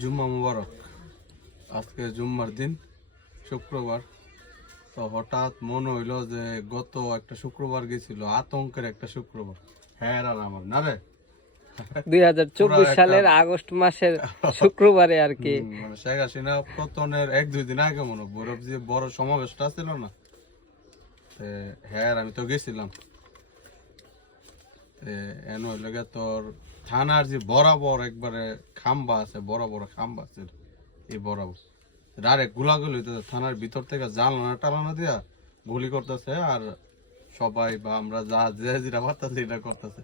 জুম্মা মুবারক। আজকে জুম্মার দিন, শুক্রবার। তো হঠাৎ মনে হইলো যে গত একটা শুক্রবার গেছিল, আতঙ্কের একটা শুক্রবার। হ্যাঁ আর আমার না রে 2024 সালের আগস্ট মাসের শুক্রবারে আর কি। মানে শেখ হাসিনা পতনের 1-2 দিন আগে মনে বরফ যে বড় সমাবেশটা ছিল না, হ্যাঁ আমি তো গেছিলাম। এন হইল গে তোর থানার যে বরাবর একবারে খাম্বা আছে, বড় বড় খাম্বা আছে, এই বরাবর ডাইরেক্ট গুলাগুলি হইতেছে। থানার ভিতর থেকে জানানা টালানো দিয়া গুলি করতেছে, আর সবাই বা আমরা যা যে যেটা পারতেছে এটা করতেছে।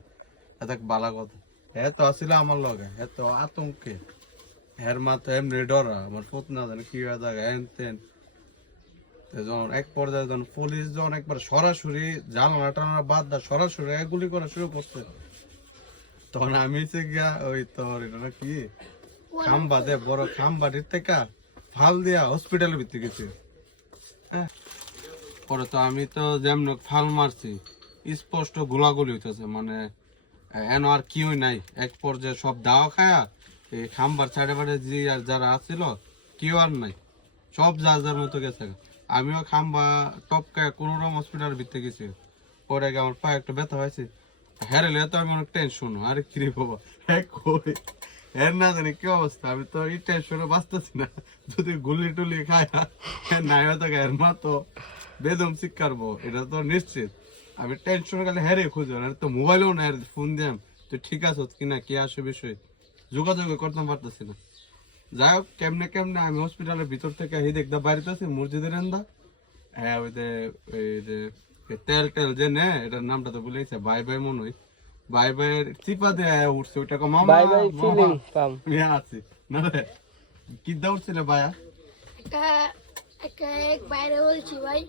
এটা বালা কথা। হ্যাঁ তো আসলে আমার লগে, হ্যাঁ তো আতঙ্কে, হ্যার মাথা এমনি ডরা, আমার পুত না জানে কি হয়ে যায় হ্যান তেন। যখন এক পর্যায়ে যখন পুলিশ যখন একবার সরাসরি জানালা টানা বাদ দা সরাসরি গুলি করা শুরু করছে, তখন আমি গিয়া ওই তোর এটা কি খাম্বা দে বড় খাম্বাটির থেকে ফাল দিয়া হসপিটালের ভিতরে গেছি। হ্যাঁ পরে তো আমি তো যেমন ফাল মারছি, স্পষ্ট গোলাগুলি হইতেছে, মানে এন আর কিউই নাই। এক পর্যায়ে সব দাওয়া খায়া এই খাম্বার সাইডে বাড়ে যে যারা আছিল কেউ আর নাই, সব যার যার মতো গেছে। আমিও খাম্বা টপকায় কোন রকম হসপিটালের ভিতরে গেছি। পরে আমার পায়ে একটা ব্যথা হয়েছে, হেরেলে তো আমি অনেক টেনশন। আরে কি রে বাবা, কই এর না জানি কি অবস্থা, আমি তো এই টেনশনে বাঁচতেছি না। যদি গুলি টুলি খায় নাই হয়তো এর মা তো বেদম শিক্ষারবো, এটা তো নিশ্চিত। আমি টেনশন গেলে হেরে খুঁজো, আর তো মোবাইলেও না ফোন দিলাম তো ঠিক আছে কিনা কি আসে বিষয় যোগাযোগ করতে পারতেছি না। যাই হোক কেমনে কেমনে আমি হসপিটালের ভিতর থেকে এই দেখতে বাড়িতে আছি মসজিদের এন্দা। হ্যাঁ ওই যে তেল টেল যে নে, এটার নামটা তো ভুলে গেছে, ভাই ভাই মনে হয় ভাই ভাইয়ের চিপা দেয়া উঠছে ওইটাকে মামা বাই বাই ফিলিং পাম আছি না রে। কি দা উঠছিলে ভাইয়া? একটা একটা এক বাইরে বলছি ভাই,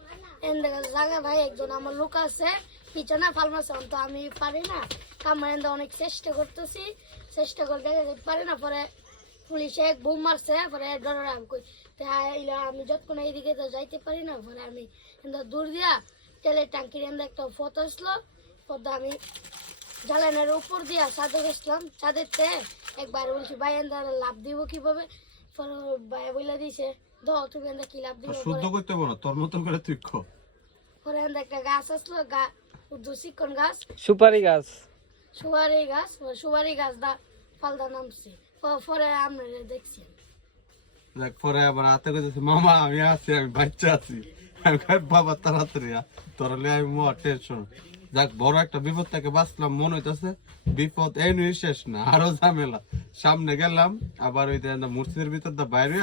এন দেখা জায়গা ভাই একজন আমার লোক আছে পিছনে ফার্মাসি, তো আমি পারি না কামার এন্দা অনেক চেষ্টা করতেছি, চেষ্টা করে দেখা যেতে পারি না। পরে পুলিশে এক বোম মারছে, পরে ডরে আমি কই আমি যতক্ষণ এইদিকে তো যাইতে পারি না। পরে আমি এন্দা দূর দিয়া তেলের ট্যাঙ্কির এন্দা একটা ফত আসলো, পদ্মা আমি জ্বালানের উপর দিয়া ছাদে গেছিলাম, ছাদের তে একবার বলছি ভাই এন্দা লাভ দিব কিভাবে, পরে ভাই বলে দিছে তুমি এন্দা কি লাভ দিব। শুদ্ধ করতে বলো তোর মতো করে তুই কো। পরে এন্দা একটা গাছ আসলো, দুশিক্ষণ গাছ, সুপারি গাছ। সুপারি গাছ দা ফালদা নামছি। পরে আমরা দেখছি দেখ পরে আবার হাতে কইতেছে মামা আমি আছি, আমি বাচ্চা আছি। আমি কই বাবা তাড়াতাড়ি তোর লে আমি মোর টেনশন। যাক বড় একটা বিপদ থেকে বাঁচলাম মনে হইতেছে। বিপদ এই নই শেষ না, আরো ঝামেলা। সামনে গেলাম আবার ওই মূর্তির ভিতর দা বাইরে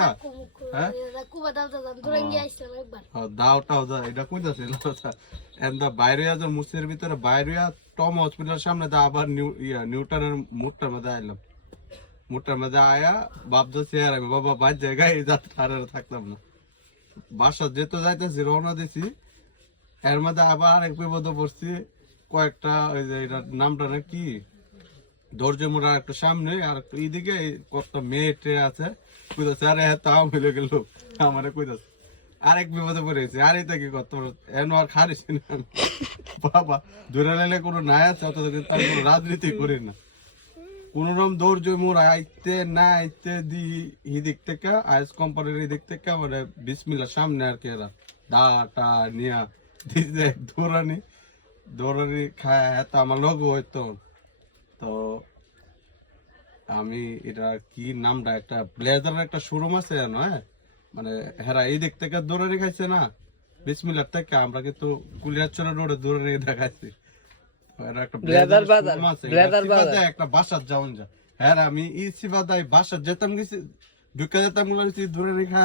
হ্যাঁ কুবা দাও দাও দূরে গিয়ে আসলাম একবার দাওটাও যা এটা কইতাছে এন্দা বাইরে যা মূর্তির ভিতরে বাইরে টম হসপিটালের সামনে দা আবার নিউটনের মুটটার মধ্যে আইলাম। মোটার মধ্যে আয়া বাপদা চেয়ার আমি বাবা বাদ জায়গায় যাত্রা থাকতাম না। বাসা যেতে যাইতেছি রওনা দিছি, এর মধ্যে আবার আরেক বিপদে পড়ছি। কয়েকটা ওই যে এটার নামটা না কি ধৈর্য মোড়া একটু সামনে আর একটু এইদিকে কয়েকটা মেয়ে ট্রে আছে, কইতাছে আরে হ্যাঁ তাও মিলে গেল আমারে কইতাছে। আরেক বিপদে পড়েছি, আর এটা কি করতো এন আর খারিস না বাবা ধরে লাইলে কোনো নাই আছে, অত কিন্তু আমি কোনো রাজনীতি করি না। কোন রকম ধৈর্য মোর আইতে না আইতে দি দিক থেকে আইস কোম্পানির দিক থেকে মানে বিসমিল্লাহ সামনে আর কি এরা ডাটা নিয়া দিতে দৌড়ানি খায় তো আমার লোক হইতো। তো আমি এটা কি নামটা একটা ব্লেজারের একটা শোরুম আছে জানো, হ্যাঁ মানে হেরা এই দিক থেকে দৌড়ানি খাইছে না বিসমিল্লাহ থেকে, আমরা কিন্তু কুলিয়ারচরের রোডে দৌড়ানি দেখাইছি। একটা বাসার যাওন যা হ্যাঁ আমি ইসিবাদাই বাসার যেতাম গেছি ঢুকে যেতাম ধরে রেখা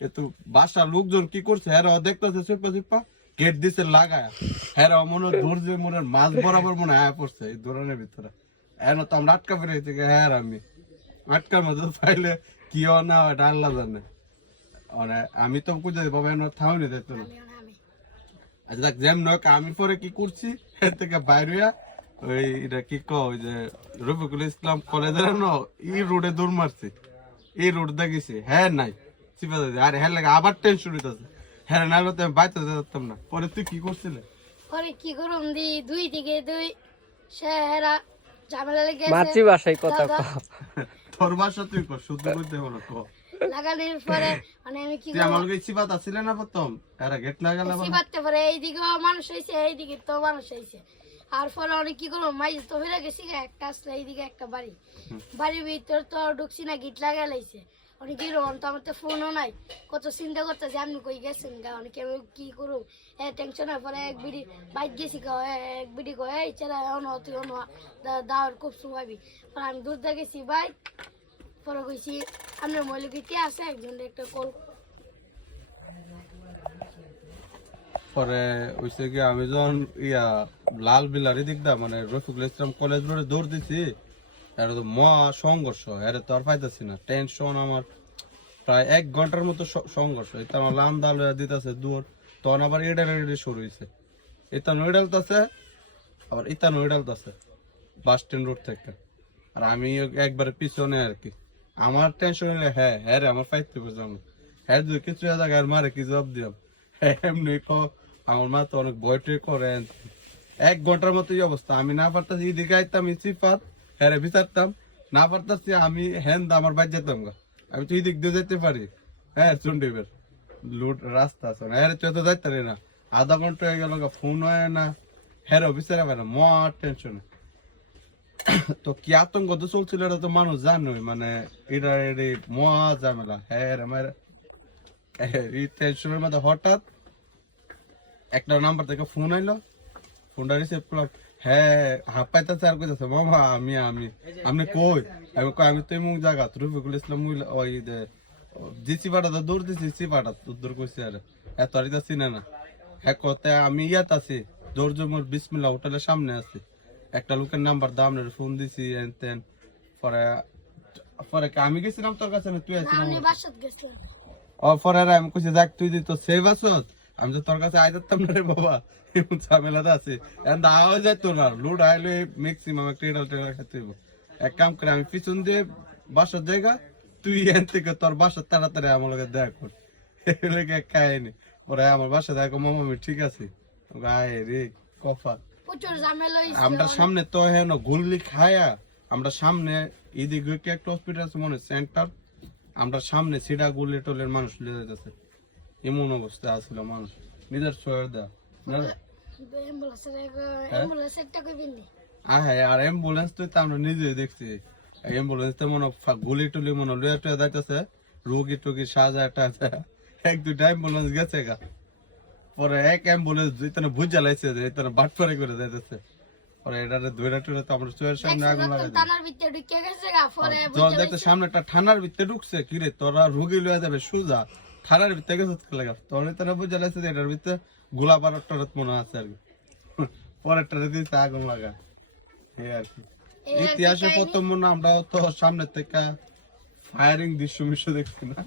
এত বাসার লোকজন কি করছে হ্যাঁ দেখতেছে চিপা চিপা গেট দিছে লাগায় হ্যাঁ মনে ধৈর্য মনে মাছ বরাবর মনে আয়া পড়ছে এই দোকানের ভিতরে। এখন তো আমরা আটকা ফেরেছি হ্যাঁ আমি আটকার মধ্যে পাইলে কি না এটা আল্লাহ জানে। মানে আমি তো বুঝে বাবা এনে থাউনি দেখতো না। আচ্ছা দেখ যেমন আমি পরে কি করছি এর থেকে বাইরে ওই এটা কি ওই যে রফিকুল ইসলাম কলেজের ই রোডে দৌড় মারছি, এই রোড দেখেছি হ্যাঁ নাই চিপা আর হ্যাঁ লাগে আবার টেনশন হইতেছে হ্যাঁ না হলে আমি বাইতে যেতাম না। পরে তুই কি করছিলে? পরে কি করুম দি দুই থেকে দুই সেরা ঝামেলা লেগে মাতৃভাষায় কথা তোর বাসা তুই কর শুদ্ধ করতে হলো তো লাগানোর পরে মানে আমি কি তুই আমার লগে সিবাত আসলে না প্রথম এরা গেট লাগালা সিবাতে পরে এইদিকেও মানুষ হয়েছে এইদিকে তো মানুষ হয়েছে আর পরে অনেক কি করবো মাই তো ফিরে গেছি একটা আসলে এইদিকে একটা বাড়ি বাড়ির ভিতর তো ঢুকছি না গিট লাগা লাইছে অনেক কি রকম তো আমার তো ফোনও নাই কত চিন্তা করতেছি আপনি কই গেছেন গা অনেক আমি কি করবো টেনশনের পরে এক বিড়ি বাইক গেছি এক বিড়ি কয়ে এই চেরা তুই দাওয়ার খুব শুভাবি পরে আমি দূর দিয়ে গেছি বাইক পরে কইছি আপনার মৌলিক আছে একজন একটা কল পরে হইছে কি আমি যখন ইয়া লাল বিলারি দিকদা মানে রফিকুল ইসলাম কলেজ রোডে দৌড় দিছি এটা তো মহা সংঘর্ষ এর তো আর পাইতেছি না টেনশন আমার প্রায় 1 ঘন্টার মতো সংঘর্ষ এটা আমার লাম দাল দিতেছে দূর তখন আবার এডাল শুরু হয়েছে এটা নইডালতাছে আবার এটা নইডালতাছে বাস স্ট্যান্ড রোড থেকে আর আমি একবারে পিছনে আর কি আমার টেনশন হলে হ্যাঁ হ্যাঁ রে আমার পাইতে বুঝলাম হ্যাঁ যদি কিছু জায়গায় মারে কি জবাব দিলাম এমনি আমার মা তো অনেক ভয় টয় করে 1 ঘন্টার মতো এই অবস্থা আমি না পারতাছি এদিকে আইতাম সিফাত হ্যাঁ বিচারতাম না পারতাছি আমি হ্যান্ড আমার বাইর যেতাম গা আমি তো এদিক দিয়ে যেতে পারি হ্যাঁ চন্ডিবের লুট রাস্তা আছে না হ্যাঁ তুই তো যাইতে পারি না আধা ঘন্টা হয়ে গেল ফোন হয় না হ্যাঁ বিচারে পারে মহা টেনশন তো কি আতঙ্ক তো চলছিল এটা তো মানুষ জানোই মানে এটা মহা ঝামেলা হ্যাঁ আমার এই টেনশনের মধ্যে হঠাৎ একটা নাম্বার থেকে ফোন আইলো ফোনটা রিসিভ করলাম হ্যাঁ হাফ পাইতেছে আর কইতেছে মামা আমি কই আমি তো এমন জায়গা রফিকুল ইসলাম ওই জিসি পাটাতে দৌড় দিছি সি পাটা দূর কইছে আর এত আর চিনে না হ্যাঁ কতে আমি ইয়াত আছি দৌড় জমুর বিসমিল্লাহ হোটেলের সামনে আছি একটা লোকের নাম্বার দাম ফোন দিছি এন পরে পরে আমি গেছিলাম তোর কাছে না তুই আসছিলাম আমি বাসাত গেছিলাম পরে আমি কইছি যাক তুই দিত সেভ আছস আমি তো তোর কাছে আইতাম না রে বাবা এমন ঝামেলাতে আছে এখন আওয়াজ যাইতো না লোড আইলে ম্যাক্সিমাম একটা টেডাল খেতে হইব এক কাম করে আমি পিছন দিয়ে বাসার জায়গা তুই এন থেকে তোর বাসার তাড়াতাড়ি আমার লগে দেখা কর লেগে খায়নি পরে আমার বাসা দেখো মামা আমি ঠিক আছে গায়ে রে কফা প্রচুর ঝামেলা হইছে আমরা সামনে তো হ্যাঁ গুল্লি খায়া আমরা সামনে এদিকে একটা হসপিটাল আছে মনে সেন্টার আমরা সামনে সিডা গুলি টলের মানুষ লিয়ে যাইতেছে এমন অবস্থা আসছিল মানুষ নিজের শহর দেয়া অ্যাম্বুলেন্স একটা কইবেন নি হ্যাঁ আর অ্যাম্বুলেন্স তো আমরা নিজেই দেখছি অ্যাম্বুলেন্স তো মনে গুলি টুলি মনে লুয়ে টুয়ে যাইতেছে রোগী টুগী সাজা একটা আছে 1-2টা অ্যাম্বুলেন্স গেছে গা পরে এক অ্যাম্বুলেন্স যেখানে বুঝা লাইছে যেখানে বাটপারে করে যাইতেছে পরে এটারে ধরে টুরে তো আমরা চোখের সামনে আগুন লাগাই থানার ভিতরে ঢুকে গেছে গা পরে জল দেখতে সামনে একটা থানার ভিতরে ঢুকছে কিরে তোরা রোগী লয়ে যাবে সুজা থানার ভিতরে গেছে লাগা তোর তারা বুঝা লাইছে যে এটার ভিতরে গোলা বারুদ টারুদ মনে আছে আর কি পরেরটারে দিতে আগুন লাগা এই আর কি ইতিহাসে প্রথম মনে আমরাও তো সামনে থেকে ফায়ারিং দৃশ্য মিশ্র দেখছি না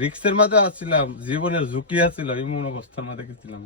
রিক্সের মাঝে আসছিলাম জীবনের ঝুঁকি আছিল এমন অবস্থার মধ্যে গেছিলাম